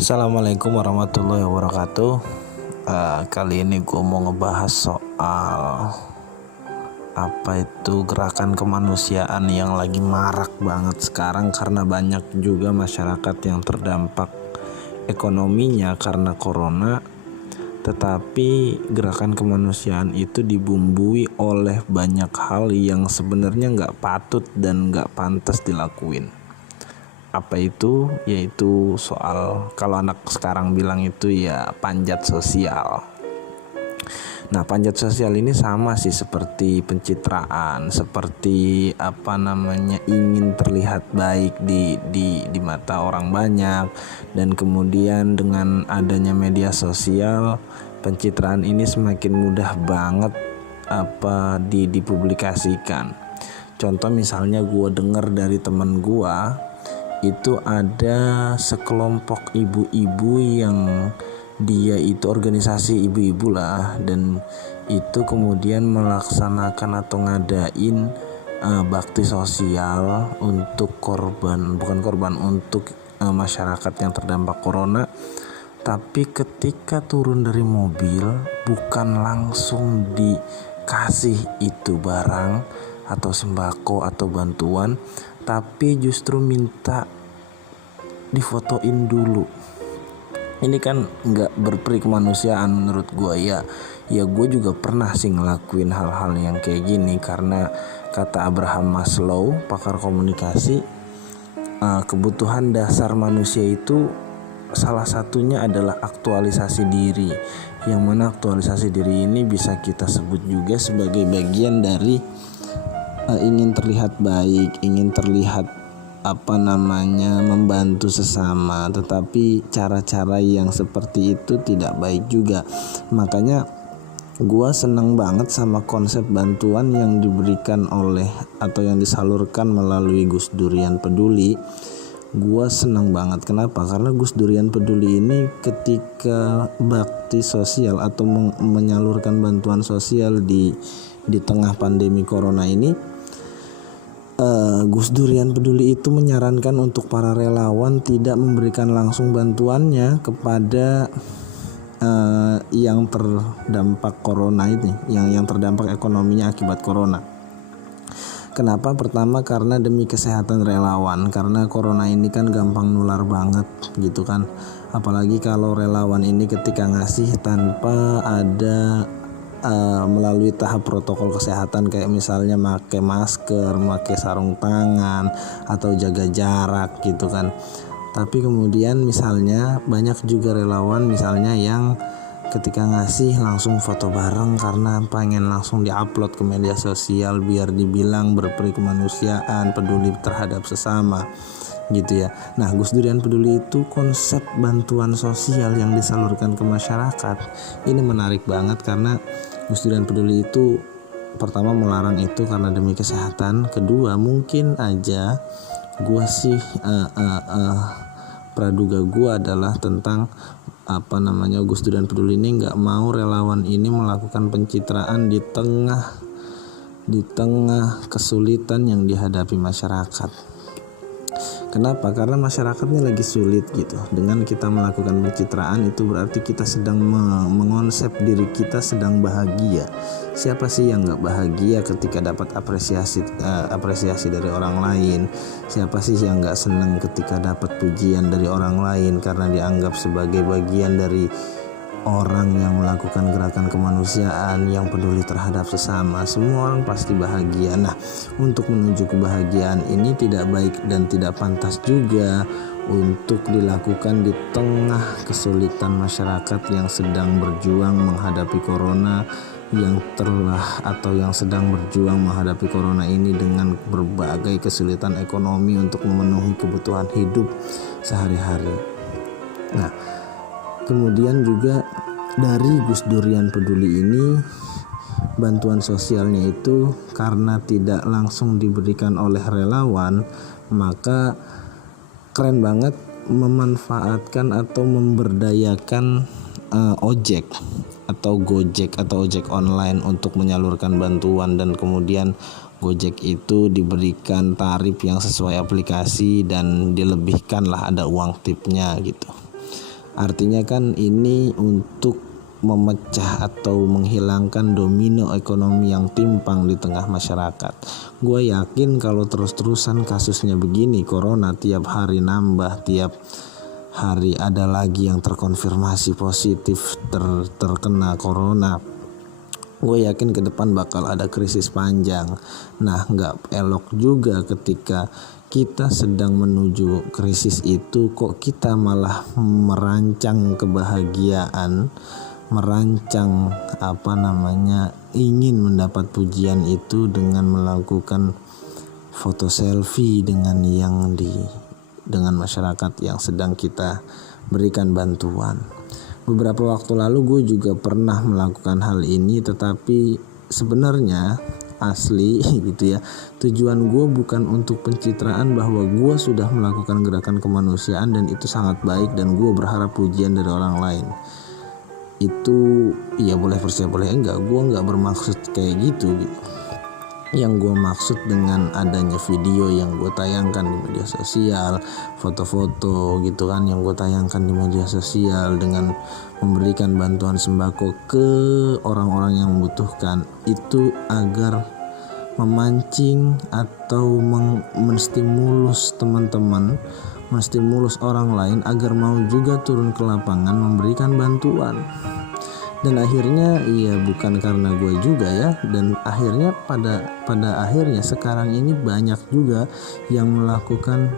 Assalamualaikum warahmatullahi wabarakatuh. Kali ini gue mau ngebahas soal apa itu gerakan kemanusiaan yang lagi marak banget sekarang, karena banyak juga masyarakat yang terdampak ekonominya karena corona. Tetapi gerakan kemanusiaan itu dibumbui oleh banyak hal yang sebenarnya nggak patut dan nggak pantas dilakuin. Apa itu? Yaitu soal, kalau anak sekarang bilang itu ya panjat sosial. Nah, panjat sosial ini sama sih seperti pencitraan, seperti ingin terlihat baik di mata orang banyak. Dan kemudian dengan adanya media sosial, pencitraan ini semakin mudah banget dipublikasikan. Contoh misalnya gue dengar dari teman gue, itu ada sekelompok ibu-ibu yang dia itu organisasi ibu-ibu lah, dan itu kemudian melaksanakan atau ngadain bakti sosial untuk untuk masyarakat yang terdampak corona. Tapi ketika turun dari mobil, bukan langsung dikasih itu barang atau sembako atau bantuan, tapi justru minta difotoin dulu. Ini kan nggak berperi kemanusiaan menurut gue. Ya gue juga pernah sih ngelakuin hal-hal yang kayak gini, karena kata Abraham Maslow, pakar komunikasi, kebutuhan dasar manusia itu salah satunya adalah aktualisasi diri, yang mana aktualisasi diri ini bisa kita sebut juga sebagai bagian dari ingin terlihat baik, ingin terlihat membantu sesama. Tetapi cara-cara yang seperti itu tidak baik juga. Makanya gua seneng banget sama konsep bantuan yang diberikan oleh atau yang disalurkan melalui Gus Durian Peduli. Gua seneng banget. Kenapa? Karena Gus Durian Peduli ini ketika bakti sosial atau menyalurkan bantuan sosial di tengah pandemi corona ini, Gus Durian Peduli itu menyarankan untuk para relawan tidak memberikan langsung bantuannya kepada yang terdampak corona ini, yang terdampak ekonominya akibat corona. Kenapa? Pertama, karena demi kesehatan relawan, karena corona ini kan gampang nular banget gitu kan. Apalagi kalau relawan ini ketika ngasih tanpa ada melalui tahap protokol kesehatan, kayak misalnya pakai masker, pakai sarung tangan, atau jaga jarak gitu kan. Tapi kemudian misalnya banyak juga relawan misalnya yang ketika ngasih langsung foto bareng karena pengen langsung diupload ke media sosial biar dibilang berperi kemanusiaan, peduli terhadap sesama gitu ya. Nah, Gus Durian Peduli itu konsep bantuan sosial yang disalurkan ke masyarakat ini menarik banget, karena Gus Durian Peduli itu pertama melarang itu karena demi kesehatan. Kedua, mungkin aja gue sih praduga gue adalah tentang Gus Durian Peduli ini nggak mau relawan ini melakukan pencitraan di tengah kesulitan yang dihadapi masyarakat. Kenapa? Karena masyarakatnya lagi sulit gitu. Dengan kita melakukan pencitraan itu berarti kita sedang mengonsep diri kita sedang bahagia. Siapa sih yang nggak bahagia ketika dapat apresiasi dari orang lain? Siapa sih yang nggak senang ketika dapat pujian dari orang lain karena dianggap sebagai bagian dari orang yang melakukan gerakan kemanusiaan yang peduli terhadap sesama? Semua orang pasti bahagia. Nah, untuk menuju kebahagiaan ini tidak baik dan tidak pantas juga untuk dilakukan di tengah kesulitan masyarakat yang sedang berjuang menghadapi corona, yang sedang berjuang menghadapi corona ini dengan berbagai kesulitan ekonomi untuk memenuhi kebutuhan hidup sehari-hari. Nah, kemudian juga dari Gus Durian Peduli ini, bantuan sosialnya itu karena tidak langsung diberikan oleh relawan, maka keren banget memanfaatkan atau memberdayakan ojek atau Gojek atau ojek online untuk menyalurkan bantuan. Dan kemudian Gojek itu diberikan tarif yang sesuai aplikasi dan dilebihkan lah, ada uang tipnya gitu. Artinya kan ini untuk memecah atau menghilangkan domino ekonomi yang timpang di tengah masyarakat. Gue yakin kalau terus-terusan kasusnya begini, corona tiap hari nambah, tiap hari ada lagi yang terkonfirmasi positif terkena corona, gue yakin ke depan bakal ada krisis panjang. Nah, nggak elok juga ketika kita sedang menuju krisis itu kok kita malah merancang kebahagiaan, merancang ingin mendapat pujian itu dengan melakukan foto selfie dengan masyarakat yang sedang kita berikan bantuan. Beberapa waktu lalu gue juga pernah melakukan hal ini, tetapi sebenarnya asli gitu ya, tujuan gue bukan untuk pencitraan bahwa gue sudah melakukan gerakan kemanusiaan dan itu sangat baik dan gue berharap pujian dari orang lain. Itu ya boleh percaya boleh enggak, gue enggak bermaksud kayak gitu. Yang gue maksud dengan adanya video yang gue tayangkan di media sosial, foto-foto gitu kan yang gue tayangkan di media sosial dengan memberikan bantuan sembako ke orang-orang yang membutuhkan, itu agar memancing atau menstimulus teman-teman, menstimulus orang lain agar mau juga turun ke lapangan memberikan bantuan. Dan akhirnya ya bukan karena gue juga ya, dan akhirnya pada akhirnya sekarang ini banyak juga yang melakukan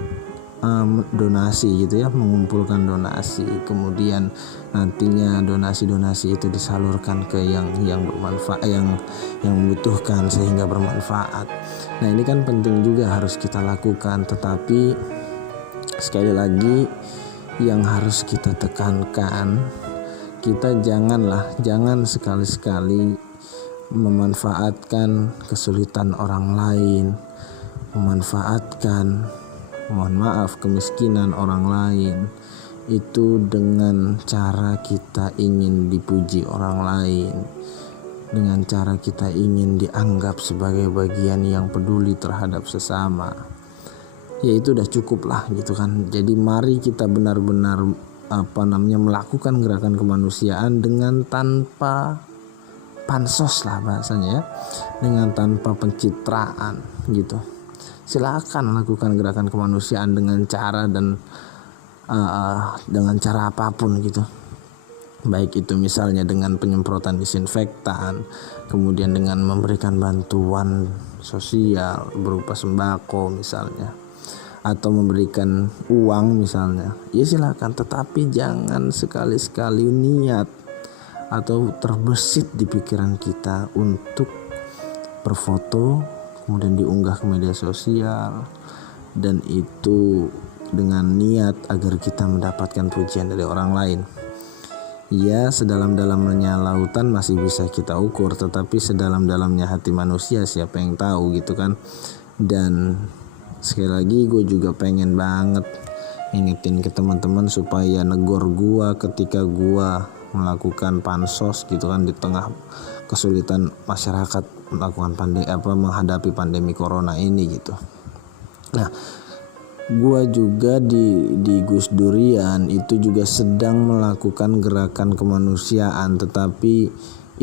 donasi gitu ya, mengumpulkan donasi, kemudian nantinya donasi itu disalurkan ke yang bermanfaat, yang membutuhkan sehingga bermanfaat. Nah, ini kan penting juga harus kita lakukan, tetapi sekali lagi yang harus kita tekankan, kita jangan sekali-sekali memanfaatkan kesulitan orang lain, memanfaatkan kemiskinan orang lain itu dengan cara kita ingin dipuji orang lain, dengan cara kita ingin dianggap sebagai bagian yang peduli terhadap sesama. Ya itu udah cukup lah gitu kan. Jadi mari kita benar-benar melakukan gerakan kemanusiaan dengan tanpa pansos lah bahasanya ya, dengan tanpa pencitraan gitu. Silakan lakukan gerakan kemanusiaan dengan cara dengan cara apapun gitu, baik itu misalnya dengan penyemprotan disinfektan, kemudian dengan memberikan bantuan sosial berupa sembako misalnya, atau memberikan uang misalnya, ya silakan, tetapi jangan sekali-sekali niat atau terbesit di pikiran kita untuk berfoto kemudian diunggah ke media sosial, dan itu dengan niat agar kita mendapatkan pujian dari orang lain. Ya, sedalam-dalamnya lautan masih bisa kita ukur, tetapi sedalam-dalamnya hati manusia siapa yang tahu gitu kan. Dan sekali lagi gue juga pengen banget ingetin ke teman-teman supaya negor gue ketika gue melakukan pansos gitu kan di tengah kesulitan masyarakat melakukan menghadapi pandemi corona ini gitu. Nah, gue juga di Gus Durian itu juga sedang melakukan gerakan kemanusiaan, tetapi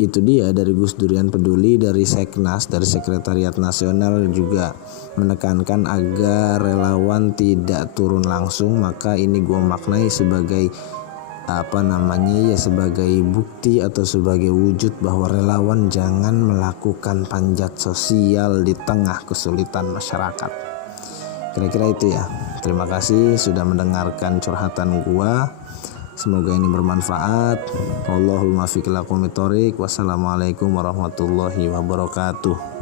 itu dia dari Gus Durian Peduli, dari Seknas, dari Sekretariat Nasional juga menekankan agar relawan tidak turun langsung. Maka ini gue maknai sebagai sebagai bukti atau sebagai wujud bahwa relawan jangan melakukan panjat sosial di tengah kesulitan masyarakat. Kira-kira itu ya. Terima kasih sudah mendengarkan curhatan gua. Semoga ini bermanfaat. Wallahul muwaffiq ila aqwamit thoriq. Wassalamualaikum warahmatullahi wabarakatuh.